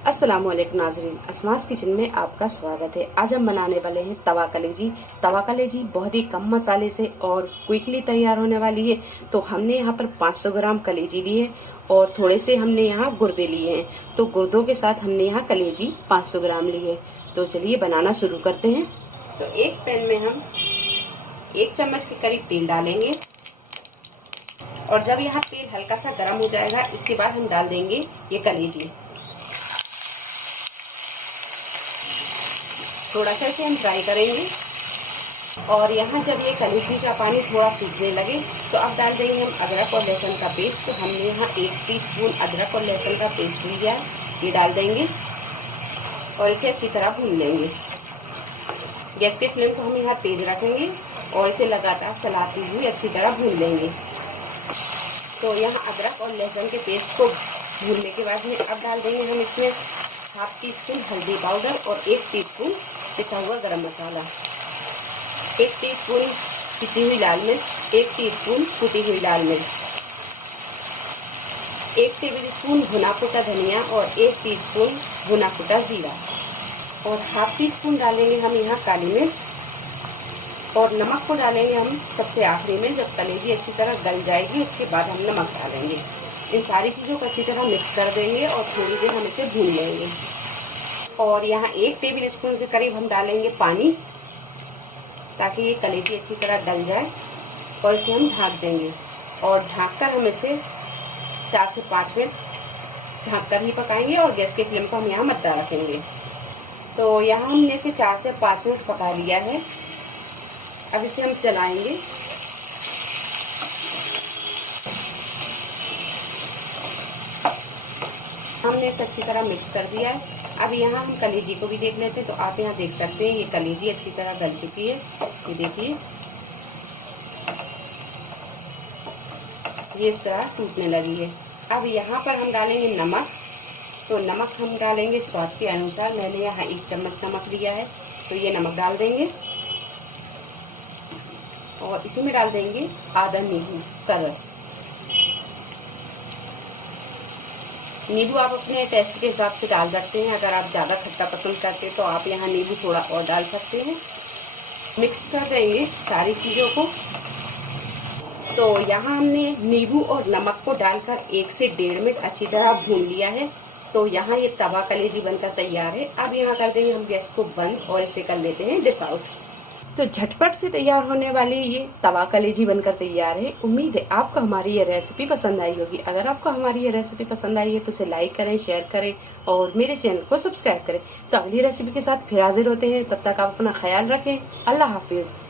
अस्सलामुअलैकुम नाजरीन, अस्मास किचन में आपका स्वागत है। आज हम बनाने वाले हैं तवा कलेजी। तवा कलेजी बहुत ही कम मसाले से और क्विकली तैयार होने वाली है। तो हमने यहाँ पर 500 ग्राम कलेजी ली है और थोड़े से हमने यहाँ गुर्दे लिए हैं। तो गुर्दों के साथ हमने यहाँ कलेजी 500 ग्राम ली है। तो चलिए बनाना शुरू करते हैं। तो एक पैन में हम 1 चम्मच के करीब तेल डालेंगे और जब यहाँ तेल हल्का सा गर्म हो जाएगा, इसके बाद हम डाल देंगे ये कलेजी। थोड़ा सा इसे हम फ्राई करेंगे और यहाँ जब ये कलेजी का पानी थोड़ा सूखने लगे तो अब डाल देंगे हम अदरक और लहसुन का पेस्ट। तो हमने यहाँ 1 टीस्पून अदरक और लहसुन का पेस्ट लिया है, ये डाल देंगे और इसे अच्छी तरह भून लेंगे। गैस के फ्लेम को हम यहाँ तेज रखेंगे और इसे लगातार चलाते हुए अच्छी तरह भून लेंगे। तो यहाँ अदरक और लहसुन के पेस्ट को भूनने के बाद में अब डाल देंगे हम इसमें 1/2 टीस्पून हल्दी पाउडर और 1 टीस्पून पिसा हुआ गरम मसाला, 1 टीस्पून पिसी हुई लाल मिर्च, 1 टीस्पून कुटी हुई लाल मिर्च, 1 टेबलस्पून भुना कुटा धनिया और 1 टीस्पून भुना कुटा जीरा और 1/2 टीस्पून डालेंगे हम यहाँ काली मिर्च और नमक को डालेंगे हम सबसे आखिरी में। जब कलेजी अच्छी तरह गल जाएगी उसके बाद हम नमक डालेंगे। इन सारी चीज़ों को अच्छी तरह मिक्स कर देंगे और थोड़ी देर हम इसे भून लेंगे। और यहाँ 1 टेबल स्पून के करीब हम डालेंगे पानी ताकि ये कलेजी अच्छी तरह गल जाए और इसे हम ढक देंगे और ढककर हम इसे 4 से 5 मिनट ढककर ही पकाएंगे और गैस के फ्लेम को हम यहाँ मद्दा रखेंगे। तो यहाँ हमने इसे 4 से 5 मिनट पका लिया है। अब इसे हम चलाएंगे। हमने इसे अच्छी तरह मिक्स कर दिया है। अब यहाँ हम कलेजी को भी देख लेते हैं। तो आप यहाँ देख सकते हैं ये कलेजी अच्छी तरह गल चुकी है। ये देखिए, ये इस तरह टूटने लगी है। अब यहाँ पर हम डालेंगे नमक। तो नमक हम डालेंगे स्वाद के अनुसार। मैंने यहाँ 1 चम्मच नमक लिया है, तो ये नमक डाल देंगे और इसी में डाल देंगे आधा नींबू का रस। नींबू आप अपने टेस्ट के हिसाब से डाल सकते हैं। अगर आप ज़्यादा खट्टा पसंद करते हैं तो आप यहाँ नींबू थोड़ा और डाल सकते हैं। मिक्स कर देंगे सारी चीज़ों को। तो यहाँ हमने नींबू और नमक को डालकर 1 से 1.5 मिनट अच्छी तरह भून लिया है। तो यहाँ ये तवा कलेजी बनकर तैयार है। अब यहाँ कर देंगे हम गैस को बंद और इसे कर लेते हैं डिश आउट। तो झटपट से तैयार होने वाली ये तवा कलेजी बनकर तैयार है। उम्मीद है आपको हमारी ये रेसिपी पसंद आई होगी। अगर आपको हमारी ये रेसिपी पसंद आई है तो इसे लाइक करें, शेयर करें और मेरे चैनल को सब्सक्राइब करें। तो अगली रेसिपी के साथ फिर हाजिर होते हैं। तब तक आप अपना ख्याल रखें। अल्लाह हाफिज।